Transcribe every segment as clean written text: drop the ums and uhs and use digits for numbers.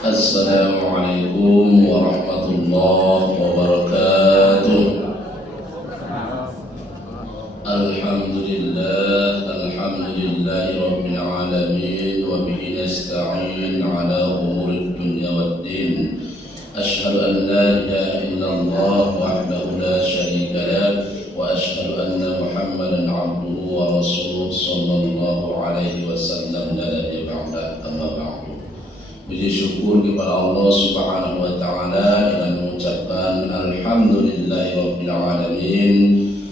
Assalamualaikum warahmatullahi wabarakatuh. Alhamdulillahi rabbil alamin wa bihi nasta'in ala umuri dunya waddin. Ashhadu an la ilaha illallah wahdahu la syarika lah wa ashhadu anna Muhammadan abduhu wa rasuluhu sallallahu alaihi wasallam la nabiyya ba'da, amma ba'du. Puji syukur kepada Allah Subhanahu wa taala dengan mengucapkan alhamdulillahi rabbil alamin.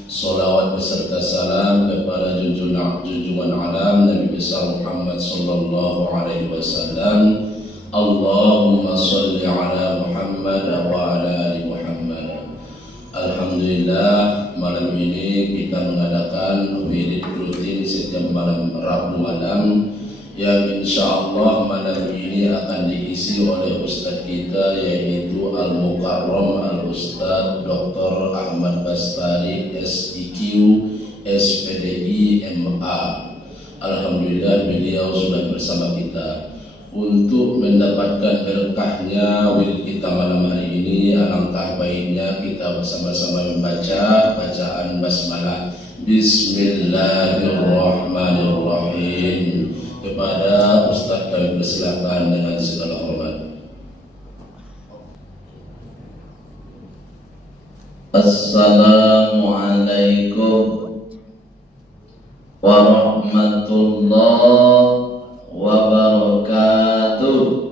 Salawat beserta salam kepada junjungan alam Nabi besar Muhammad sallallahu alaihi wasallam. Allahumma shalli ala Muhammad wa ala ali Muhammad. Alhamdulillah, malam ini kita mengadakan wirid rutin setiap malam Rabu malam, yang insyaallah malam ini akan diisi oleh Ustadz kita, yaitu Al-Mukarram Al-Ustadz Dr. Ahmad Bastari SIQ SPDI MA. Alhamdulillah beliau sudah bersama kita. Untuk mendapatkan berkahnya wirid kita malam hari ini, alangkah baiknya kita bersama-sama membaca bacaan basmalah. Bismillahirrahmanirrahim. Kepada Ustaz kami persilakan dengan segala hormat. Assalamualaikum warahmatullahi wabarakatuh.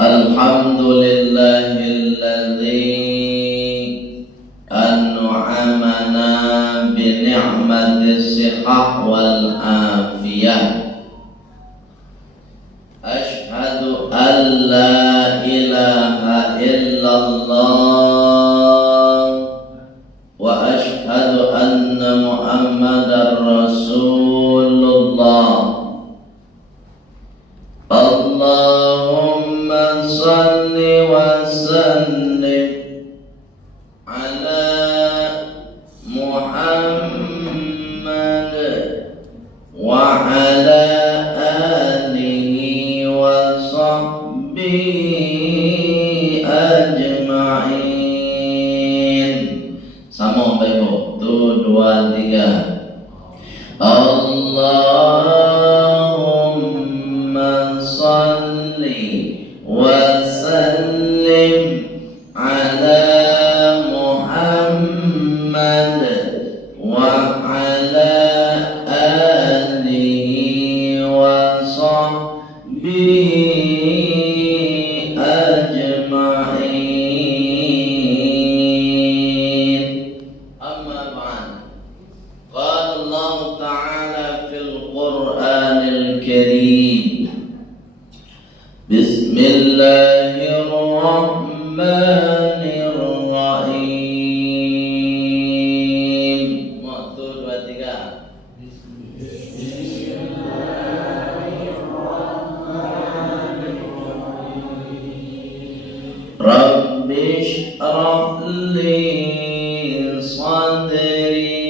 Alhamdulillahilladzi an'amana bi ni'matis sihah wal afiyah. Asyhadu an la ilaha illallah wa asyhadu anna Muhammadar Rasulullah. Allahumma shalli wa sallim ala Muhammad wa ala alihi wa sahbihi ajma'in. Sama baik, 1, 2, 3. Allahumma salli wa sallim ala Muhammad wa ala alihi wa sahbihi ajma'in. Amma ba'd. Qala Allah ta'ala fil Qur'anil Karim. Bismillahirrahmanirrahim. Satu, dua, tiga. Rabbi shrah li sadri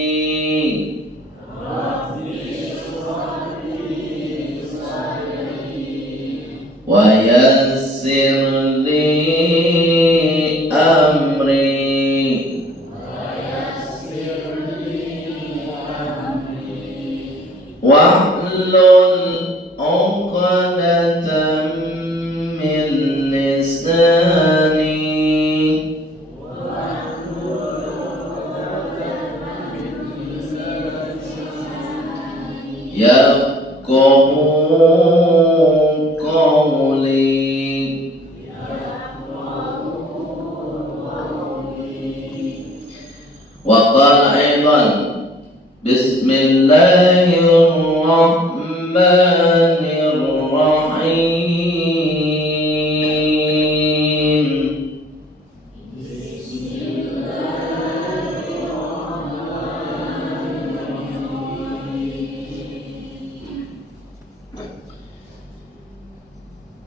wa yassir li amri wahlul 'uqdatam min lisani yafqahu qawli. Wa qala aidan Bismillahirrahmanirrahim.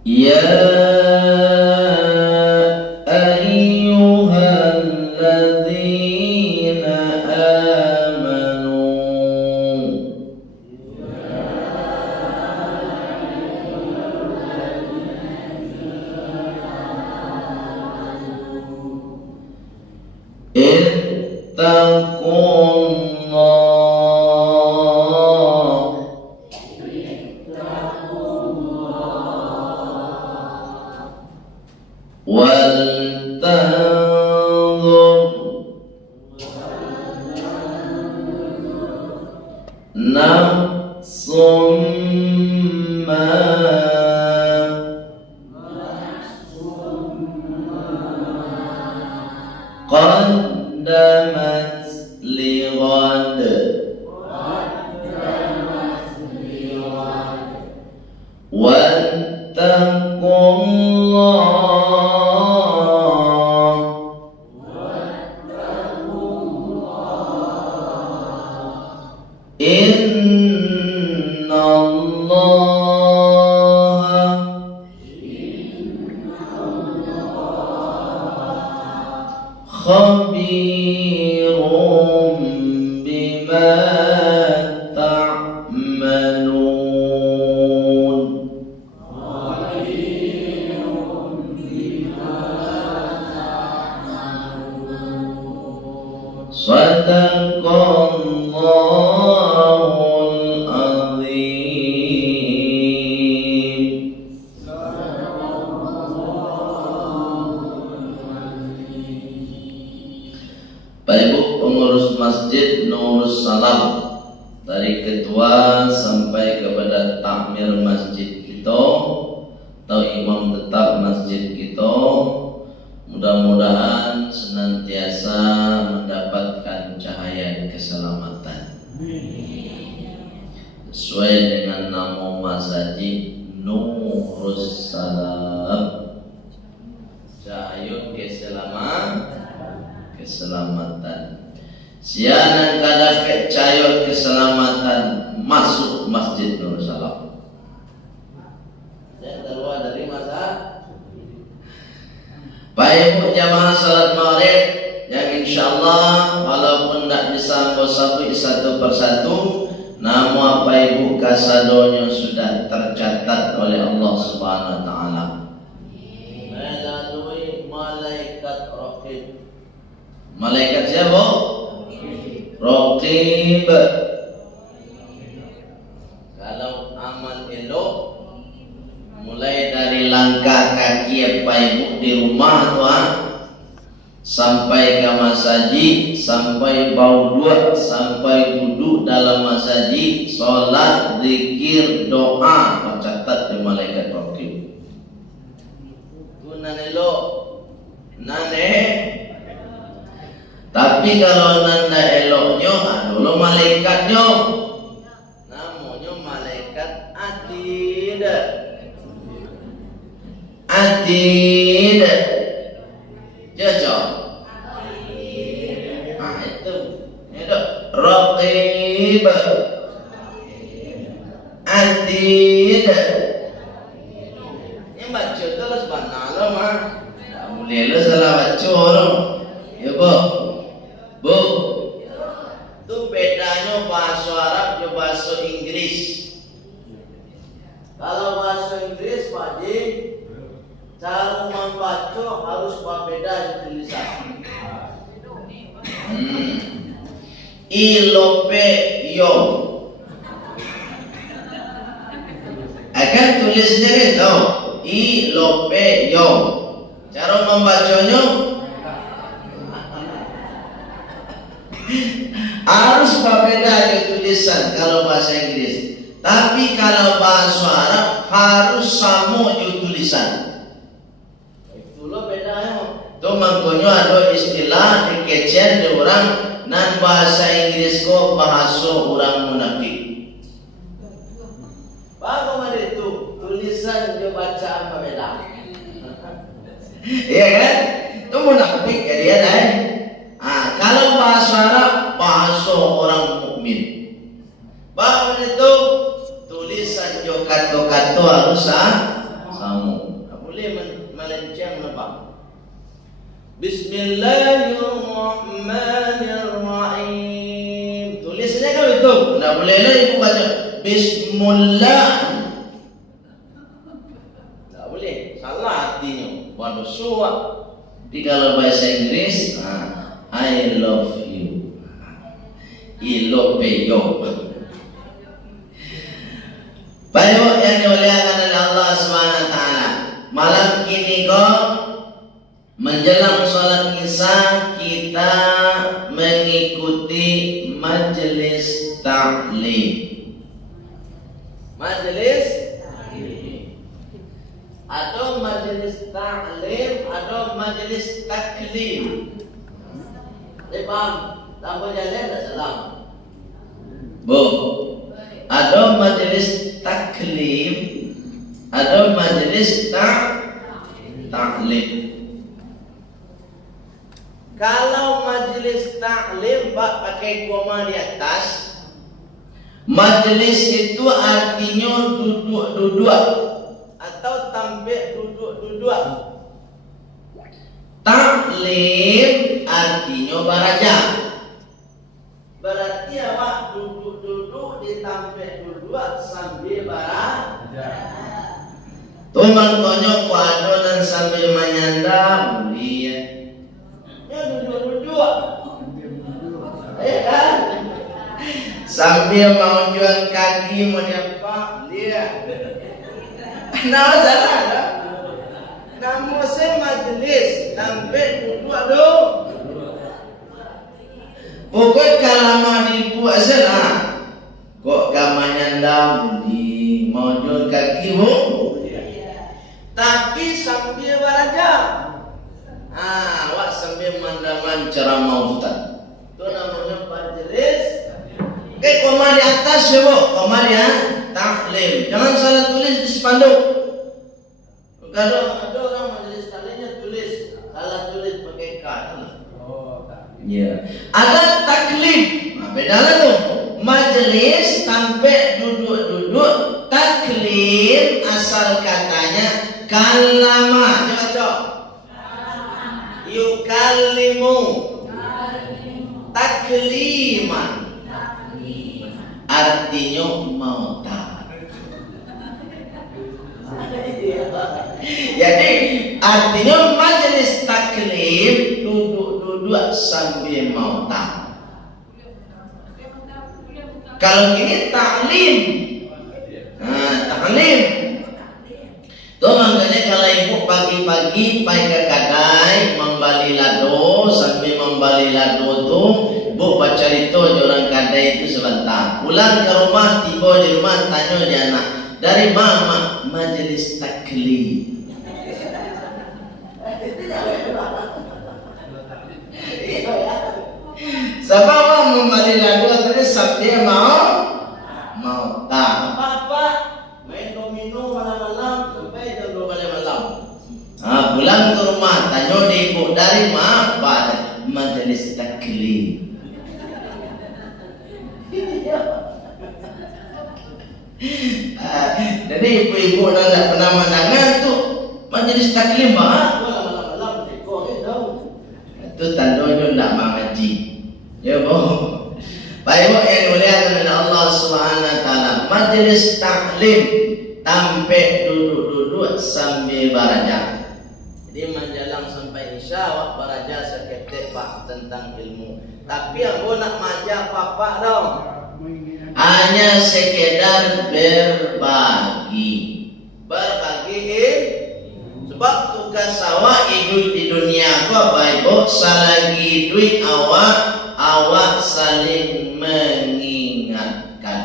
Ya ayyuhalladzina amanu nafsum ma qaddamat lighad wattaqullah innallaha khabirum bima ta'malun. Sadaqallahul azim. Bapak Ibu pengurus Masjid Nurus Salam, dari ketua sampai kepada takmir masjid kita atau imam tetap masjid kita, mudah-mudahan senantiasa mendapatkan cahaya keselamatan sesuai dengan nama masjid Nurus Salam, cahaya keselamatan. Sianan kada cahaya keselamatan masuk Masjid Nurus Salam. Saya keluar dari masa baik jamaah salat maghrib yang insyaallah walaupun tidak bisa satu persatu, namun apa ibu kasadonya sudah tercatat oleh Allah Subhanahu wa taala. Melalui malaikat raqib. Malaikat siapa? Raqib. Kalau amal elok, mulai dari langkah kaki apa ibu di rumah tuan, sampai ke masjid, sampai bau dua, sampai duduk dalam masjid, sholat, zikir, doa, tercatat di malaikat raqib. Itu nanelo, nane. Tapi kalau nanda eloknya, adalah malaikatnya, namanya malaikat atid. Atid, cocok. Nah itu raqib, atid. Ini baca terus banala mah, tak boleh lah salah baca orang. Ya Bu, itu bedanya bahasa Arab dan bahasa Inggris. Kalau bahasa Inggris Pak Ji, cara membaca harus berbeda tulisan. Ilope yo. Akan tulisnya itu ilope yo. Cara membacanya harus berbeda tulisan kalau bahasa Inggris. Tapi kalau bahasa Arab harus sama tulisan. Itulah bedanya. Itu makanya ada istilah dikecen di orang nan bahasa Inggris ko bahasa orang munafik. Bagaimana itu tulisan dia bacaan berbeda. Iya kan? Itu munafik ya dia kan? Kalau bahasa Arab bahasa orang mukmin. Bagaimana itu tulisan jo kata-kata harus sama. Tak boleh melenceng apa. Bismillahirrahmanirrahim. Tulisannya kan itu. Tak boleh lah ibu baca Bismillah. Tak boleh. Salah artinya. Waduh suak. Tapi kalau bahasa Inggris, I love you. I love you. Baik yang dimuliakan oleh Allah Subhanahu wa taala. Malam ini kok menjelang sholat Isya kita mengikuti majelis taklim. majelis atau majelis ta'lim atau majelis taklim. Paham? Tanpa jalan tak salah. Bu, ada majelis taklim, ada majelis ta'lim. Kalau majelis ta'lim Pak pakai koma di atas, majelis itu artinya duduk-duduk atau tampil duduk-duduk. Taklim artinya baraja. Berarti awak duduk-duduk ditampil duduk sambil baraja. Tuh makanya kuadonan sambil menyandang boleh. Ya duduk-duduk. Ya kan? Sambil mau jual kaki mau diapa? Lihat. Nah, salah dah. Nama saya majelis sampai duduk dong. Pokok kalau mau dibuat salah, kok gamanya ndam di mau jual kaki mu? Tapi sambil baraja. Awak sambil mandaman ceramah ustaz. Itu namanya majelis. Koma di atas ya bu, koma dia taklim. Jangan salah tulis di spanduk. Kalau ada orang majelis taklimnya tulis, salah tulis pakai K. Ya. Ada taklim. Nah, beda lah tuh. Majelis sampai duduk-duduk, taklim asal katanya kalama. Coba coba. Yukallimu. Takliman. Artinya mau tak. Jadi artinya majelis taklim duduk-duduk sambil mau tak. Kalau ini taklim, taklim. Tuh makanya kalau ibu pagi-pagi pergi ke kedai membeli lado, sambil membeli lado tuh bu baca itu orang kadai itu sebentar. Pulang ke rumah, tiba di rumah tanya dia anak, dari mama majelis taklim. Sebab membeli lagu tadi sampai mau tak apa main domino malam-malam sampai jam 12 malam. Pulang ke rumah tanya di ibu dari apa majelis taklim. Jadi ibu-ibu tidak pernah mendengar tuh majelis taklim malam-malam itu tandanya tidak mengaji. Ya bu, Baik bu yang mulia oleh Allah Subhanahu Wa Taala, majelis taklim sampai duduk-duduk sambil baraja. Jadi menjelang sampai isya awak baraja seketik pak tentang ilmu. Tapi aku nak majak papa dong. Hanya sekedar berbagi sebab tugas awak hidup di dunia apa baik bu, selagi hidup awak saling mengingatkan.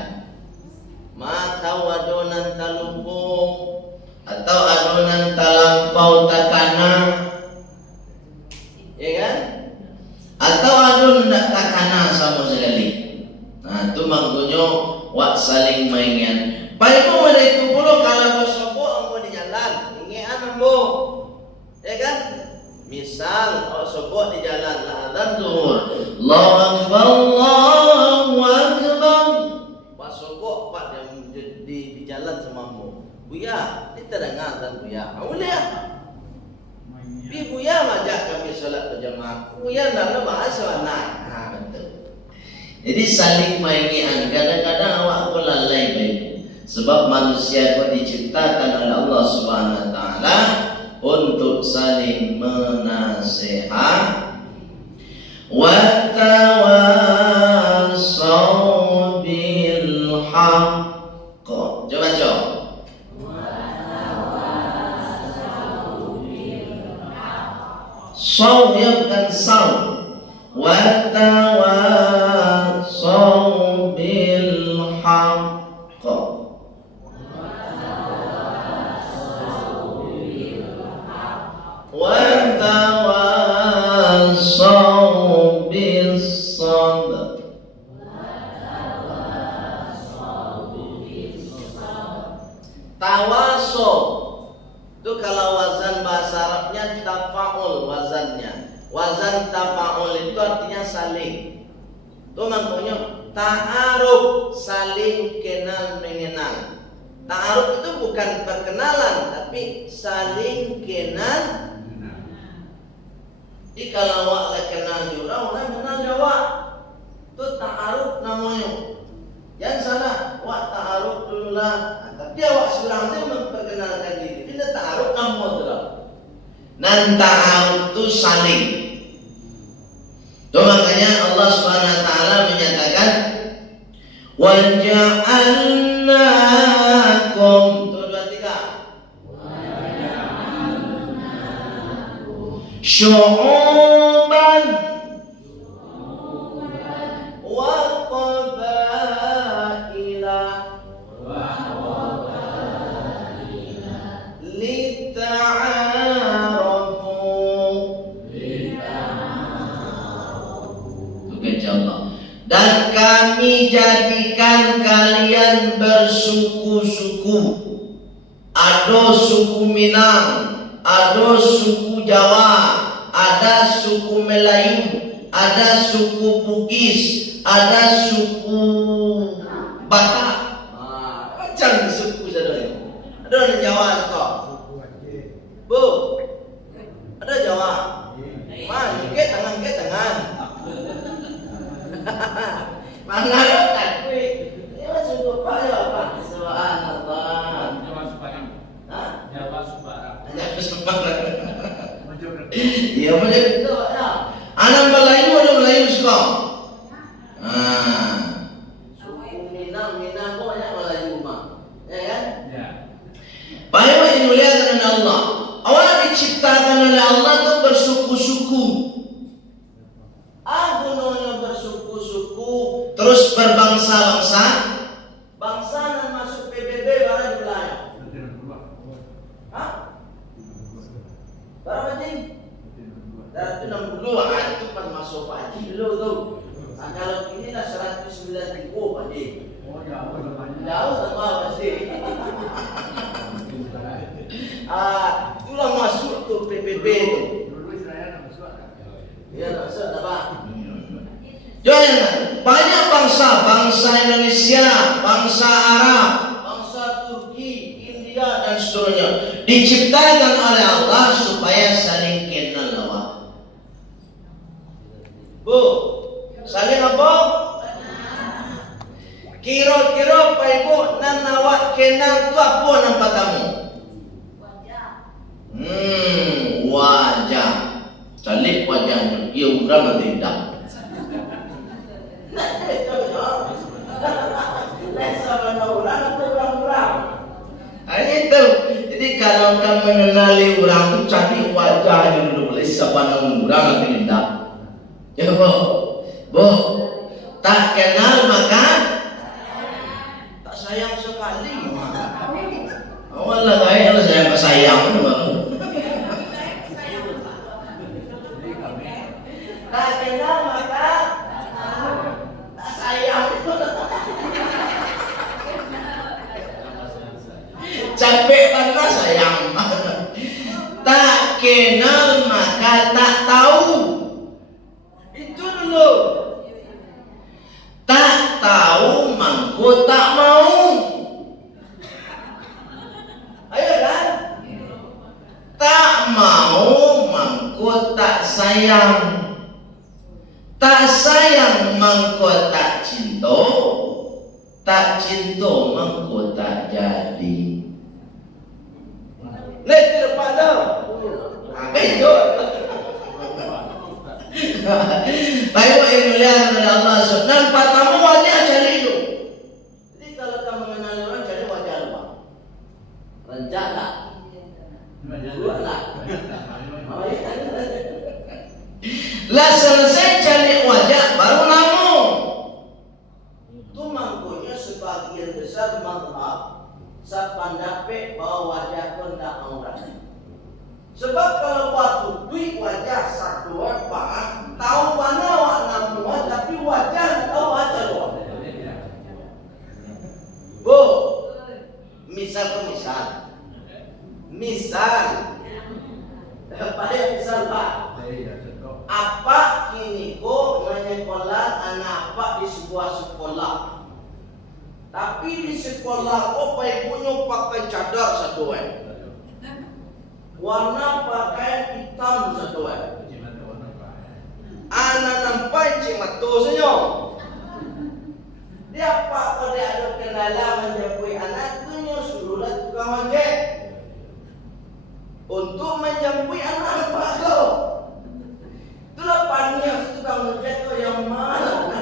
Matau adonan talumpung atau adonan talampau takana, ya kan? Atau adonan tak takana sama sekali. Nah, itu maknanya wak saling mengingat. Baik bu, pada itu pula kalau bersopo ambo di jalan, ingat ambo, ya kan? Misal sopo di jalan, adzan zuhur, Allahu Akbar, Allahu Akbar. Pas sopo pak yang di jalan sama ambo, Buya, kita dengar adzan Buya. Boleh. Buya ngajak kami salat berjamaah. Buya nak bahasa anak. Nah, betul. Jadi saling mengingatkan. Kadang-kadang awak pun lalai baik. Sebab manusia itu diciptakan oleh Allah Subhanahu Wa Taala untuk saling menasihat. Wa tawassaw bil haqq. Coba coba. Saw ya bukan saw. Wa tawassaw bil haqq. Tawaso itu kalau wazan bahasa Arabnya tafaul wazannya. Wazan tafaul itu artinya saling. Itu makanya ta'aruf, saling kenal mengenal. Ta'aruf itu bukan perkenalan, tapi saling kenal. Jadi kalau awak kenal juga, orang kenal Jawa. Itu ta'aruf namanya. Yang salah, awak ta'aruf dulu lah. Tapi awak sekarang itu memperkenalkan diri. Bila ta'aruf nama adalah. Dan ta'aruf itu saling. Itu makanya Allah Subhanahu wa taala menyatakan wa ja'alnakum, tuh 2 3 syu'uban wa qabaila dan kami jadikan kalian bersuku-suku. Ada suku Minang, ada suku Jawa, ada suku Melayu, ada suku Bugis, ada suku Batak. Macam suku saudara. Ada orang Jawa kok. Bu, ada Jawa. Ke tangan. Mana lo takwi? Ya suku apa ya Pak? Subhanallah. Jawa Subarang. Hah? Jawa Subarang. Jawa Subarang. Iya macam itu. Anak Melayu suka. Suku Minang banyak Melayu mah. Ya kan? Ya. Baik yang dimuliakan oleh Allah. Awak diciptakan oleh Allah itu bersuku-suku. Gunanya bersuku-suku, terus berbangsa-bangsa. Bangsa dan masuk PBB barang di wilayah. Hah? Berapa jing? Dari 60 itu pas masuk Pak Haji dulu tuh. Nah, kalau ini dah 109.000 Pak Haji. Oh jauh temannya. Jauh sama Pak Haji. Itulah masuk tuh PBB tuh. Dulu Israel tak masuk. Iya masuk apa? Jangan banyak bangsa Indonesia, bangsa Arab, bangsa Turki, India dan seterusnya diciptakan oleh Allah supaya saling kenal awak. Bu, saling apa? Kira-kira Pak Ibu nan awak kenal tu apa nampak tamu? Wajah. Salib wajahnya, ia urang tidak. Itu. Jadi kalau kamu mengenali orang itu cari wajahnya dulu, boleh siapa orang nanti tidak. Ya bu, tak kenal maka tak sayang sekali. Awal lah kaya saya sayang tu. Tak kenal maka tak sayang. Capek karena sayang. Tak kenal maka tak tahu. Itu dulu. Tak tahu mangko tak mau. Ayo kan? Tak mau mangko tak sayang. Tak sayang mangko tak cinta. Tak cinta mangko tak jadi. Letter pada. Itu. Baik yang mulia oleh Allah. Nampak tamu wajah cari itu. Jadi kalau kamu mengenali orang cari wajah apa? Rencana. Lah selesai cari wajah baru namu. Itu mangkunya sebagian besar mazhab sependapat bahwa wajah pun tak aurat. Sebab kalau waktu duit wajah satu apa, tahu mana awak namu tapi wajah tahu aja loh. Bu, Misal. Apa yang misal Pak? Apa kini ko menyekolah anak apa di sebuah sekolah. Tapi di sekolah ko ibunya pakai cadar satu warna pakaian hitam satu anak nampak cimato senyum. Dia pak kalau dia ada kendala menjemput anak tunya suruhlah tukang ojek untuk menjemput anak pak kau. Itulah panitia tukang ojek kau yang mana?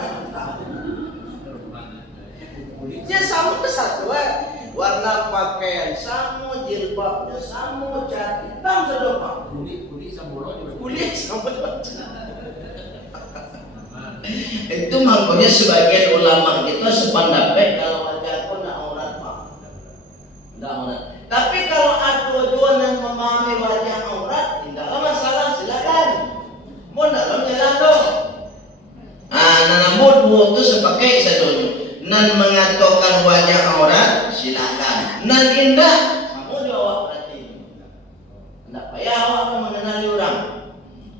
Dia sama satu warna pakaian sama, jilbabnya sama, cat hitam sudah pak. Kulit sama. Itu makanya sebagian ulama kita sependapat kalau wajah pun tidak aurat pak, tidak aurat. Tapi kalau adu-aduan dan memahami wajah aurat, tidak masalah, silakan. Mau dalam jalan dong. Namun dua itu sepakai satunya. Nan mengatakan wajah aurat, silakan. Nan indah, kamu jawab berarti. Tidak payah awak mengenali orang.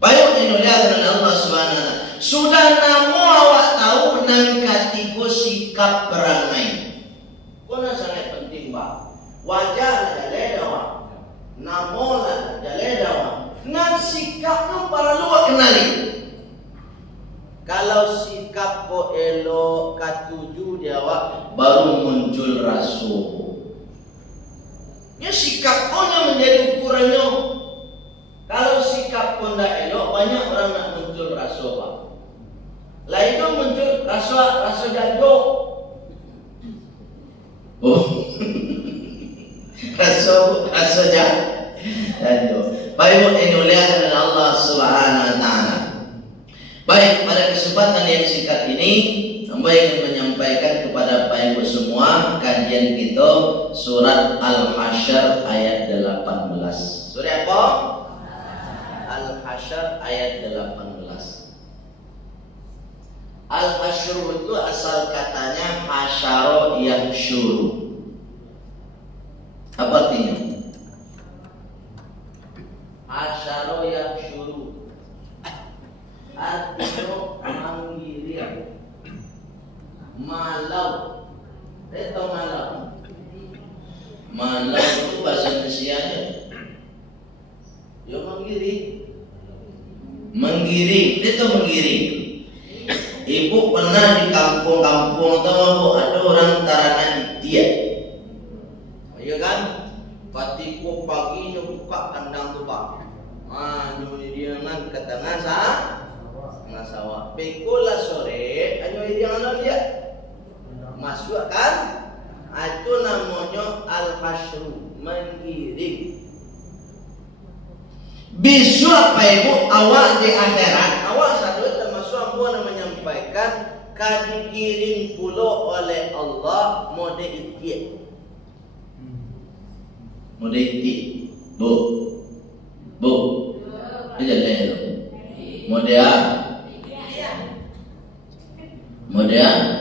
Payung Indonesia dengan Allah Subhanahu Wa Taala. Sudah namo awak tahu nang katigo sikap berangai. Kuna sangat penting pak. Wajah jaleda awak, namo lah jaleda awak. Nang sikapnya perlu kenali. Kalau sikap ko elok katuju dia awak baru muncul rasu. Ya sikap ko nya menjadi ukurannya. Kalau sikap ko ndak elok banyak orang nak muncul rasu pak. Lah itu muncul rasa jatuh. Oh. rasa jatuh. Baik Indonesia dengan Allah Subhanahu Wa Taala. Baik, pada kesempatan yang singkat ini hamba ingin menyampaikan kepada Bapak Ibu semua kajian kita surat Al-Hasyr ayat 18. Surat apa? Al-Hasyr ayat 18. Al-Hasyr itu asal katanya hasyaro yang syuru. Apa artinya? Hasyaro yang syuru artinya menggiring, malau. Itu malau. Malau itu bahasa Indonesianya. Ya menggiring. Itu menggiring. Ibu pernah di kampung-kampung tahu ada orang tarangan dia, iya kan? Patiku paginya buka kandang tu pak, nyuri dia kan ke tengah sawah. Pekulah sore, nyuri dia mana dia masuk kan? Itu namanya al-hasyru, menggiring. Bisu apa ibu awak di akhirat, awak satu termasuk yang menyampaikan kadigiring pulo oleh Allah mode ikhtiar. Mode ikhtiar, bu, ini jadi mode A, mode A.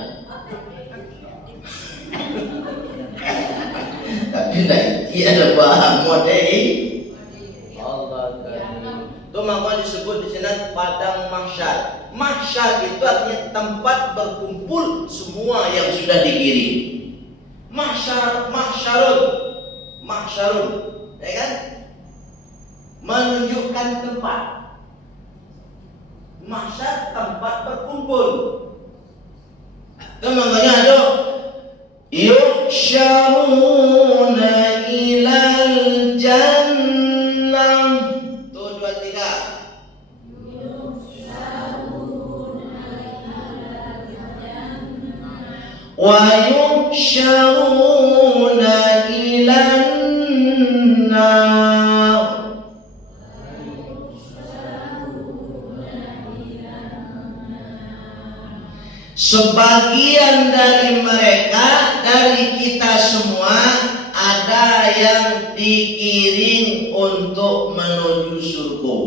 Tapi tidak ikhtiar ada bahan mode I. Itu makanya disebut di sini padang mahsyar. Mahsyar itu artinya tempat berkumpul semua yang sudah digiring. Mahsyarun, ya kan? Menunjukkan tempat. Mahsyar tempat berkumpul. Itu makanya ada yusyaruna ilal jannah. Wa yuhsyaruna ilan nar. Sebagian dari mereka, dari kita semua, ada yang dikirim untuk menuju surga.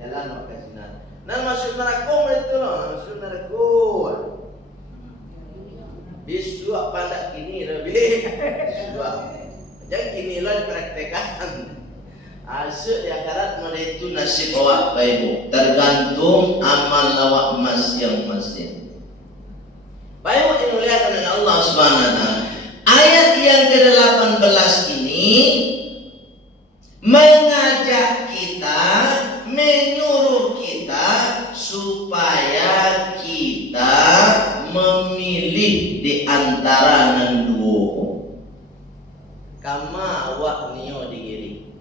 Jalan makasih. Nah masuk neraka itu loh, masuk neraka. dua. Jadi inilah dipraktekkan. Asal di akhirat mana itu nasib awak Bapak Ibu, tergantung amal awak masing-masing. Bapak Ibu dimuliakan oleh Allah Subhanahu wa taala. Ayat yang ke-18 ini mengajak kita, menyuruh kita supaya kita memilih di antara dua. Kama awak niyo digiri.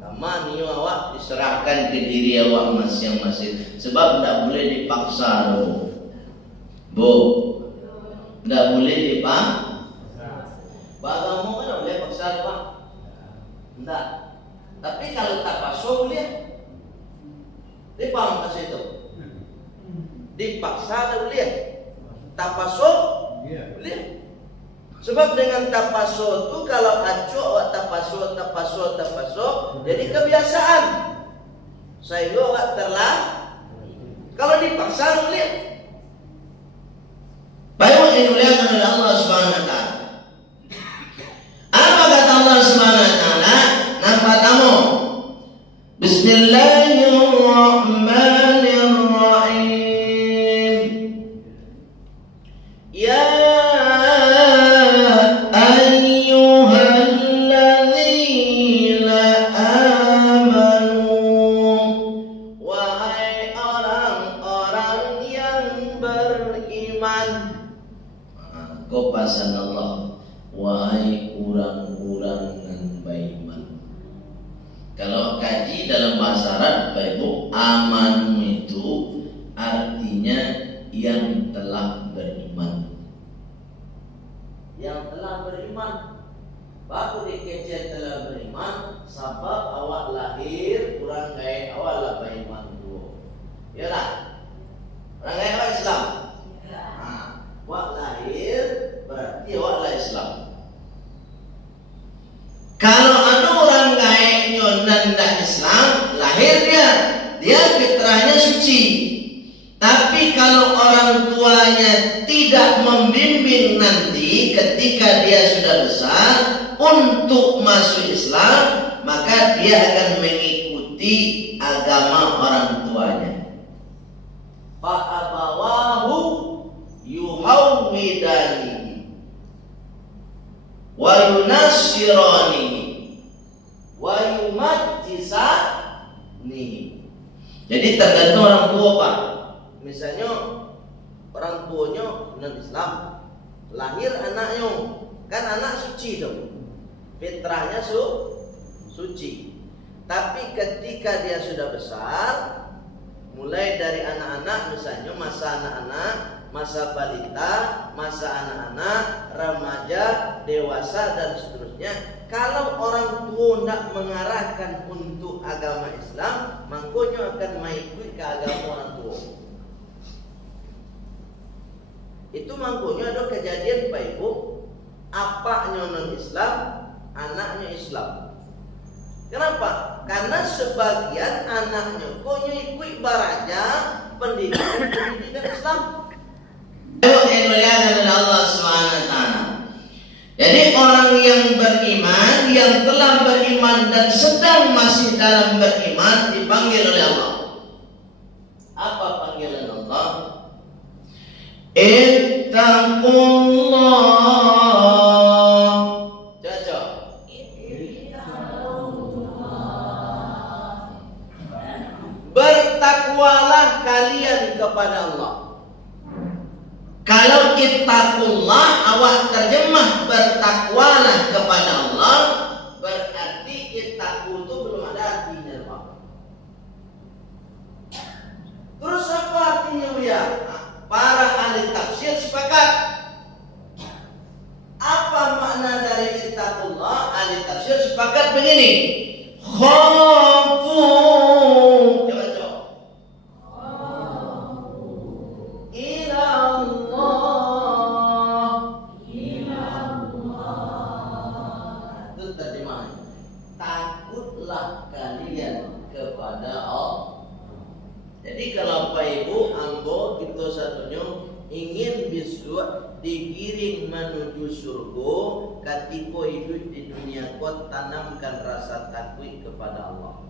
Kama niyo awak diserahkan ke diri awak masing-masing. Sebab tidak boleh dipaksa loh. Bu, tidak boleh dipaksa. Bagamu kan tidak boleh paksa Pak. Tidak. Tapi kalau tak paksa boleh. Dipaham ke situ? Dipaksa tak boleh. Tak paksa boleh. Sebab dengan tapaso itu kalau acuk tapaso jadi kebiasaan. Sehingga awak kalau dipaksa boleh. Baik yang dimuliakan oleh Allah Subhanahu wa taala. Apa kata Allah Subhanahu wa taala? Nampak kamu? Bismillahirrahmanirrahim. Ya kopasan Allah, wahai orang-orang yang beriman. Kalau kaji dalam bahasa Arab, Bapak Ibu, aman itu artinya yang telah beriman. Yang telah beriman. Baru dikecil telah beriman, sebab awak lahir kurang gaya awak lah beriman dulu. Ya lah. Orang gaya awak Islam. Awak lahir berarti awaklah Islam. Kalau ada orang gaibnya dan tidak Islam, lahir dia fitrahnya suci. Tapi kalau orang tuanya tidak membimbing nanti ketika dia sudah besar untuk masuk Islam, maka dia akan mengikuti agama orang tuanya. Fa'abawahu yuhawwidanihi wa yunassiranihi wa yumajjisanihi. Jadi tergantung orang tua Pak. Misalnya orang tuanya non Islam, lahir anaknya kan anak suci dong, fitrahnya suci. Tapi ketika dia sudah besar, mulai dari anak-anak, misalnya masa anak-anak, masa balita, masa anak-anak, remaja, dewasa dan seterusnya. Kalau orang tua tidak mengarahkan untuk agama Islam, makanya akan mengikuti ke agama orang tua. Itu makanya ada kejadian Pak Ibu, apaknya non Islam, anaknya Islam. Kenapa? Karena sebagian anaknya kok ikut baraja pendidikan Islam. Allah SWT. Jadi orang yang beriman, yang telah beriman dan sedang masih dalam beriman dipanggil oleh Allah. Apa panggilan Allah? Ittaqullah. Cocok. Bertakwalah kalian kepada Allah. Kalau ittaqullah awak terjemah bertakwalah kepada Allah, berarti ittaqu itu belum ada artinya Pak. Terus apa artinya ya? Para ahli tafsir sepakat. Apa makna dari ittaqullah? Ahli tafsir sepakat begini. Khafu. Coba. Itu terjemahan. Takutlah kalian kepada Allah. Jadi kalau Bapak Ibu, ambo kita satunya ingin bisa busuk digiring menuju surga. Ketika hidup di dunia kau tanamkan rasa takut kepada Allah.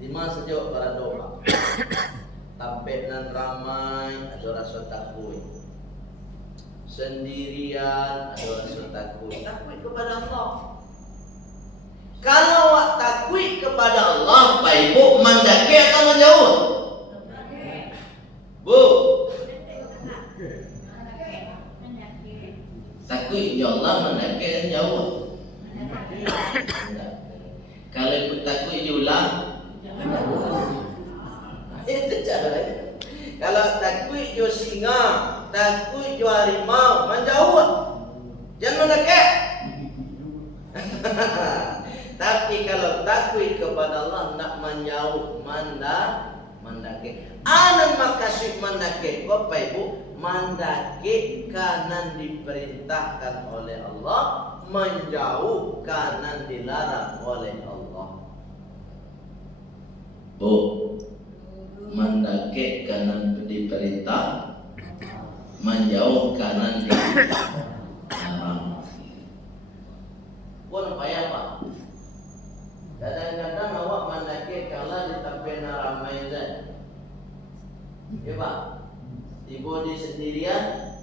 Di masa jauh para doa tampil nan ramai ada rasa takut, sendirian ada rasa takut kepada Allah. Kalau awak takut kepada Allah, Pak Ibu mendaki atau menjauh? Bu, takut ya Allah mendaki dan jauh. Kalau ibu takut diulang, itu caranya. Kalau takut jo singa, takut jo harimau, menjauh. Jangan mendaki. Tapi kalau takut kepada Allah nak menjauh, mendaki. Anan makasih mendaki. Bapak Ibu, mendaki kanan diperintahkan oleh Allah, menjauh kanan dilarang oleh Allah. Bu, mendaki kanan diperintah, menjauh kanan dilarang. Pun payah Pak. Kadang-kadang awak mendaki kalau di tempat ramai saja. Ya Pak, tiba di sendirian,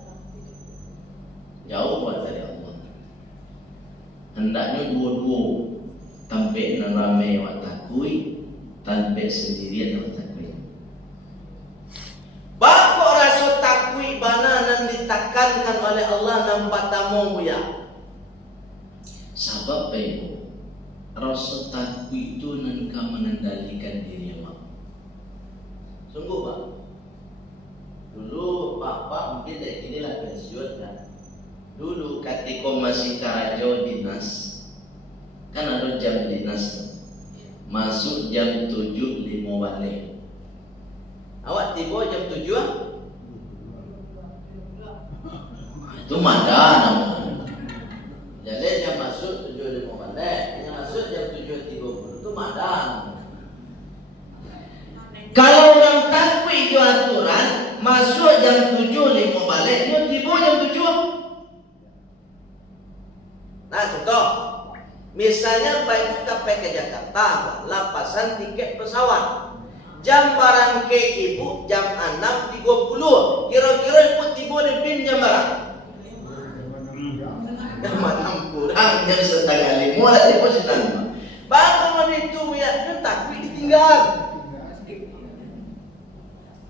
jauh buat dari Allah. Hendaknya dua-dua, tempat ramai awak takui, tempat sendirian awak takui. Bakok rasa takui bananan ditekankan oleh Allah nampak tamu ya. Sebab Pak Ibu, rasa takut itu nanti mengendalikan diri awak. Sungguh Pak. Dulu Bapak mungkin dari inilah pensiun kan. Dulu ketika masih karajo dinas, kan ada jam dinas. Masuk jam 7.05 balik. Awak tiba jam 7? Itu mana namanya? Jadi yang masuk 7.05 balik, yang masuk jam 7.30 itu madan. Kalau orang takut itu aturan, masuk jam 7.05 balik, dia tiba jam 7. Nah contoh, misalnya Pak Ibu sampai ke Jakarta, lapasan tiket pesawat. Jam barang ke Ibu jam 6.30. Kira-kira Ibu tiba di PIM jam berapa? Macam kurang jam setengah 5 lah tiba setengah. Bagaimana itu ya? Dia takut ditinggal.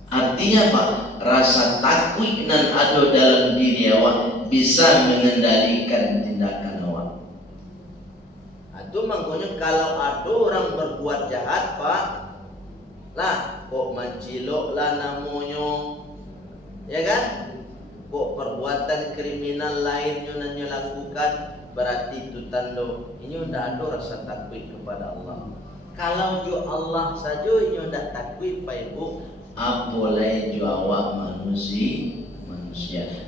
Artinya Pak, rasa takut dan ada dalam diri awak bisa mengendalikan tindakan awak. Itu makanya kalau ada orang berbuat jahat Pak, lah kok mencilok lah namanya, ya kan? Kok perbuatan kriminal lainnya yang lakukan, berarti itu tanda ini sudah ada rasa takut kepada Allah. Kalau jo Allah saja ini sudah takut Pak Ibu, apalagi jo awak manusia.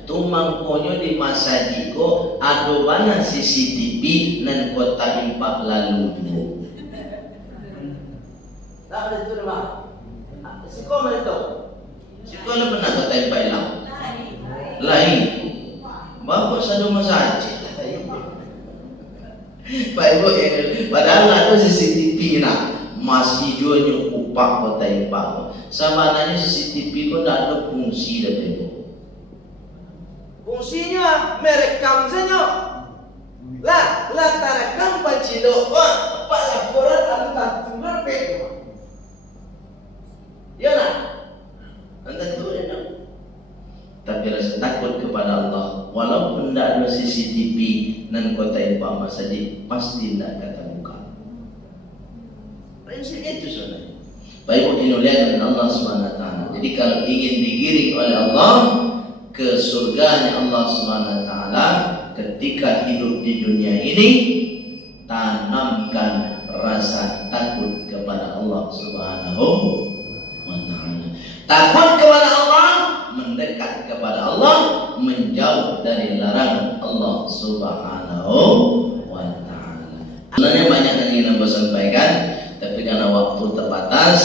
Tu mangkonyo di masa jiko ada mana CCTV dan kota impak lalu tu. Tak ada tu Pak. Siko mana tu? Siko lu pernah kota impak hilang? Lain. Bapak satu masa aja. Pak Ibu ini padahal ada CCTV nak masih jualnya upak kota impak. Sebenarnya CCTV kau tak ada fungsi dah Pak Ibu. Fungsinya merekam saja. Lah tarakan pacilo apa laporan antar tular Pak. Ya nak. Anda tu nak. Tapi rasa takut kepada Allah, walaupun tidak ada CCTV dan kota impak masjid, pasti tidak ketemukan. Prinsip itu sebenarnya. Baik dimuliakan Allah SWT. Jadi kalau ingin digiring oleh Allah ke surganya Allah SWT, ketika hidup di dunia ini, tanamkan rasa takut kepada Allah Subhanahu wa Ta'ala. Takut kepada Allah, mendekat kepada Allah, menjauh dari larangan Allah Subhanahu wa Ta'ala. Sebenarnya banyak yang ingin saya sampaikan, tapi karena waktu terbatas,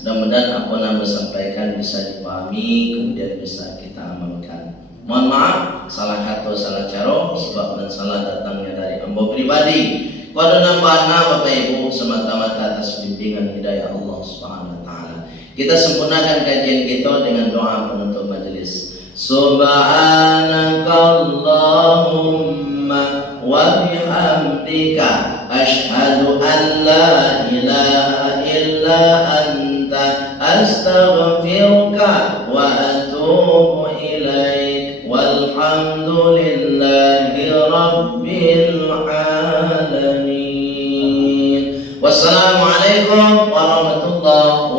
Mudah-mudahan apa yang disampaikan bisa dipahami, kemudian bisa kita amalkan. Mohon maaf, salah kata, salah cara, sebab dan salah datangnya dari hamba pribadi. Pada nambahna Bapak Ibu semata-mata atas bimbingan hidayah Allah Subhanahu wa taala. Kita sempurnakan kajian kita dengan doa penutup majelis. Subhanakallahumma wa bihamdika asyhadu an la ilaha illa anta astaghfiruka wa atubu ilaik walhamdulillahi rabbil alamin. Wassalamualaikum warahmatullahi